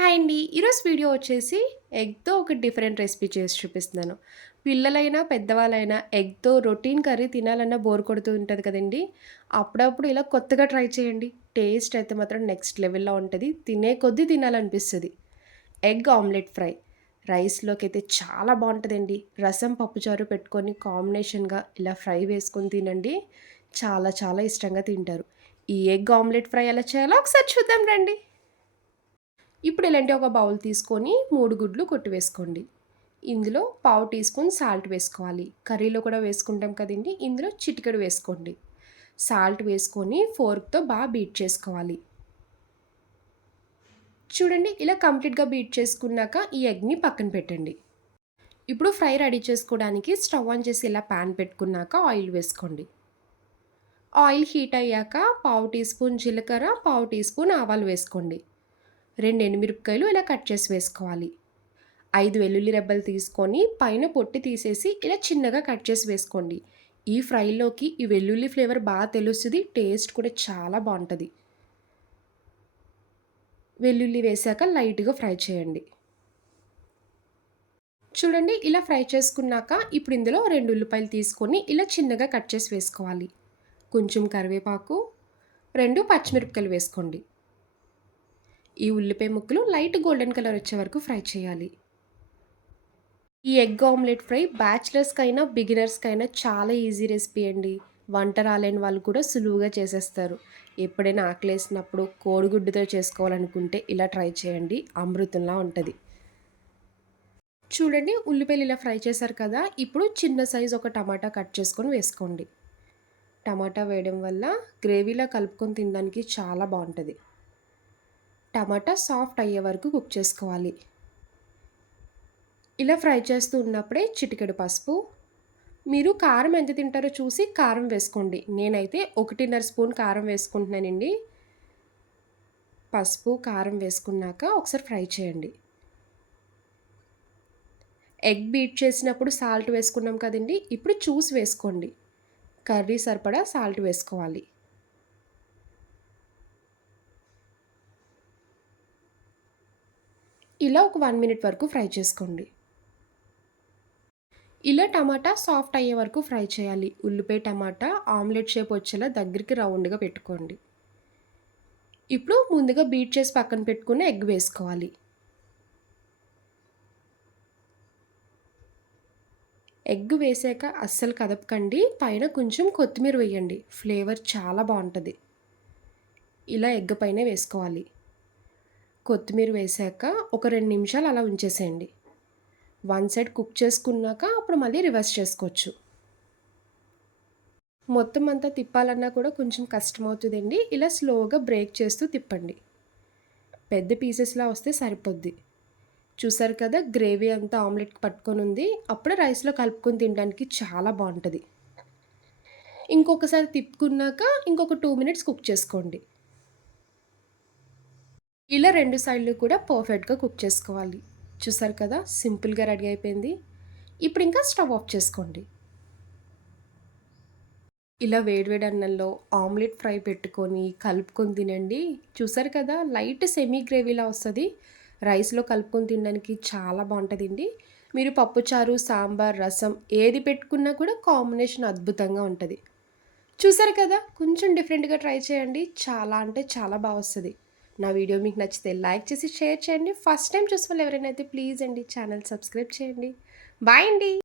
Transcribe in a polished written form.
Hi అండి. ఈరోజు video వచ్చేసి ఎగ్‌తో ఒక డిఫరెంట్ రెసిపీ చేసి చూపిస్తున్నాను. పిల్లలైనా, పెద్దవాళ్ళైనా ఎగ్‌తో రొటీన్ కర్రీ తినాలన్నా బోర్ కొడుతూ ఉంటది కదండీ! అప్పుడప్పుడు ఇలా కొత్తగా ట్రై చేయండి. టేస్ట్ అయితే మాత్రం నెక్స్ట్ లెవెల్‌లో ఉంటది. తినే కొద్దీ తినాలనిపిస్తది. Egg omelette fry. రైస్‌లోకైతే చాలా బావుంటదండి. రసం, పప్పుచారు పెట్టుకొని కాంబినేషన్‌గా ఇలా ఫ్రై వేసుకొని తినండి. చాలా చాలా ఇష్టంగా తింటారు. ఈ ఎగ్ ఆమ్లెట్ ఫ్రై ఎలా చేయాలో ఒకసారి చూద్దాం రండి. ఇప్పుడు ఇలాంటి ఒక బౌల్ తీసుకొని 3 గుడ్లు కొట్టివేసుకోండి. ఇందులో పావు టీ స్పూన్ సాల్ట్ వేసుకోవాలి. కర్రీలో కూడా వేసుకుంటాం కదండీ! ఇందులో చిటికెడు వేసుకోండి. సాల్ట్ వేసుకొని ఫోర్క్‌తో బాగా బీట్ చేసుకోవాలి. చూడండి ఇలా కంప్లీట్‌గా బీట్ చేసుకున్నాక ఈ ఎగ్‌ని పక్కన పెట్టండి. ఇప్పుడు ఫ్రై రెడీ చేసుకోవడానికి స్టవ్ ఆన్ చేసి ఇలా పాన్ పెట్టుకున్నాక ఆయిల్ వేసుకోండి. ఆయిల్ హీట్ అయ్యాక పావు టీ స్పూన్ జీలకర్ర, పావు టీ స్పూన్ ఆవాలు వేసుకోండి. 2 ఎండుమిరపకాయలు ఇలా కట్ చేసి వేసుకోవాలి. 5 వెల్లుల్లి రెబ్బలు తీసుకొని పైన పొట్టు తీసేసి ఇలా చిన్నగా కట్ చేసి వేసుకోండి. ఈ ఫ్రైలోకి ఈ వెల్లుల్లి ఫ్లేవర్ బాగా తెలుస్తది. టేస్ట్ కూడా చాలా బావుంటది. వెల్లుల్లి వేశాక లైట్‌గా ఫ్రై చేయండి. చూడండి ఇలా ఫ్రై చేసుకున్నాక ఇప్పుడు ఇందులో 2 ఉల్లిపాయలు తీసుకొని ఇలా చిన్నగా కట్ చేసి వేసుకోవాలి. కొంచెం కరివేపాకు, 2 పచ్చిమిరపకాయలు వేసుకోండి. ఈ ఉల్లిపాయ ముక్కలు లైట్ గోల్డెన్ కలర్ వచ్చే వరకు ఫ్రై చేయాలి. ఈ ఎగ్ ఆమ్లెట్ ఫ్రై బ్యాచిలర్స్‌కైనా, బిగినర్స్‌కైనా చాలా ఈజీ రెసిపీ అండి. వంట రాలేని వాళ్ళు కూడా సులువుగా చేసేస్తారు. ఎప్పుడైనా ఆకలేసినప్పుడు కోడిగుడ్డుతో చేసుకోవాలనుకుంటే ఇలా ట్రై చేయండి. అమృతంలా ఉంటది. చూడండి ఉల్లిపాయలు ఇలా ఫ్రై చేశారు కదా! ఇప్పుడు చిన్న సైజ్ ఒక టమాటా కట్ చేసుకొని వేసుకోండి. టమాటా వేయడం వల్ల గ్రేవీలా కలుపుకొని తినడానికి చాలా బావుంటది. టమాటా సాఫ్ట్ అయ్యే వరకు కుక్ చేసుకోవాలి. ఇలా ఫ్రై చేస్తూ ఉన్నప్పుడే చిటికెడు పసుపు, మీరు కారం ఎంత తింటారో చూసి కారం వేసుకోండి. నేనైతే 1.5 స్పూన్ కారం వేసుకుంటున్నానండి. పసుపు, కారం వేసుకున్నాక ఒకసారి ఫ్రై చేయండి. ఎగ్ బీట్ చేసినప్పుడు సాల్ట్ వేసుకున్నాం కదండీ! ఇప్పుడు చూసి వేసుకోండి. కర్రీ సరిపడా సాల్ట్ వేసుకోవాలి. ఇలా ఒక 1 మినిట్ వరకు ఫ్రై చేసుకోండి. ఇలా టమాటా సాఫ్ట్ అయ్యే వరకు ఫ్రై చేయాలి. ఉల్లిపాయ, టమాటా ఆమ్లెట్ షేప్ వచ్చేలా దగ్గరికి రౌండ్‌గా పెట్టుకోండి. ఇప్పుడు ముందుగా బీట్ చేసి పక్కన పెట్టుకున్న ఎగ్ వేసుకోవాలి. ఎగ్ వేసాక అస్సలు కదపకండి. పైన కొంచెం కొత్తిమీర వేయండి. ఫ్లేవర్ చాలా బావుంటది. ఇలా ఎగ్ పైనే వేసుకోవాలి. కొత్తిమీర వేశాక ఒక 2 నిమిషాలు అలా ఉంచేసేయండి. వన్ సైడ్ కుక్ చేసుకున్నాక అప్పుడు మళ్ళీ రివర్స్ చేసుకోవచ్చు. మొత్తం అంతా తిప్పాలన్నా కూడా కొంచెం కష్టమవుతుందండి. ఇలా స్లోగా బ్రేక్ చేస్తూ తిప్పండి. పెద్ద పీసెస్‌లా వస్తే సరిపోద్ది. చూసారు కదా గ్రేవీ అంతా ఆమ్లెట్‌కి పట్టుకొనుంది. అప్పుడే రైస్‌లో కలుపుకొని తినడానికి చాలా బావుంటది. ఇంకొకసారి తిప్పుకున్నాక ఇంకొక 2 మినిట్స్ కుక్ చేసుకోండి. ఇలా 2 సైడ్‌లు కూడా పర్ఫెక్ట్‌గా కుక్ చేసుకోవాలి. చూసారు కదా సింపుల్‌గా రెడీ అయిపోయింది. ఇప్పుడు ఇంకా స్టవ్ ఆఫ్ చేసుకోండి. ఇలా వేడివేడి అన్నంలో ఆమ్లెట్ ఫ్రై పెట్టుకొని కలుపుకొని తినండి. చూసారు కదా లైట్ సెమీ గ్రేవీలా వస్తది. రైస్‌లో కలుపుకొని తినడానికి చాలా బావుంటదండి. మీరు పప్పుచారు, సాంబార్, రసం ఏది పెట్టుకున్నా కూడా కాంబినేషన్ అద్భుతంగా ఉంటది. చూసారు కదా కొంచెం డిఫరెంట్‌గా ట్రై చేయండి. చాలా అంటే చాలా బా వస్తది. నా వీడియో మీకు నచ్చితే లైక్ చేసి షేర్ చేయండి. ఫస్ట్ టైం చూసేవాళ్ళు ఎవరైనా అయితే ప్లీజ్ అండి ఛానల్ సబ్స్క్రైబ్ చేయండి. బాయ్ అండి.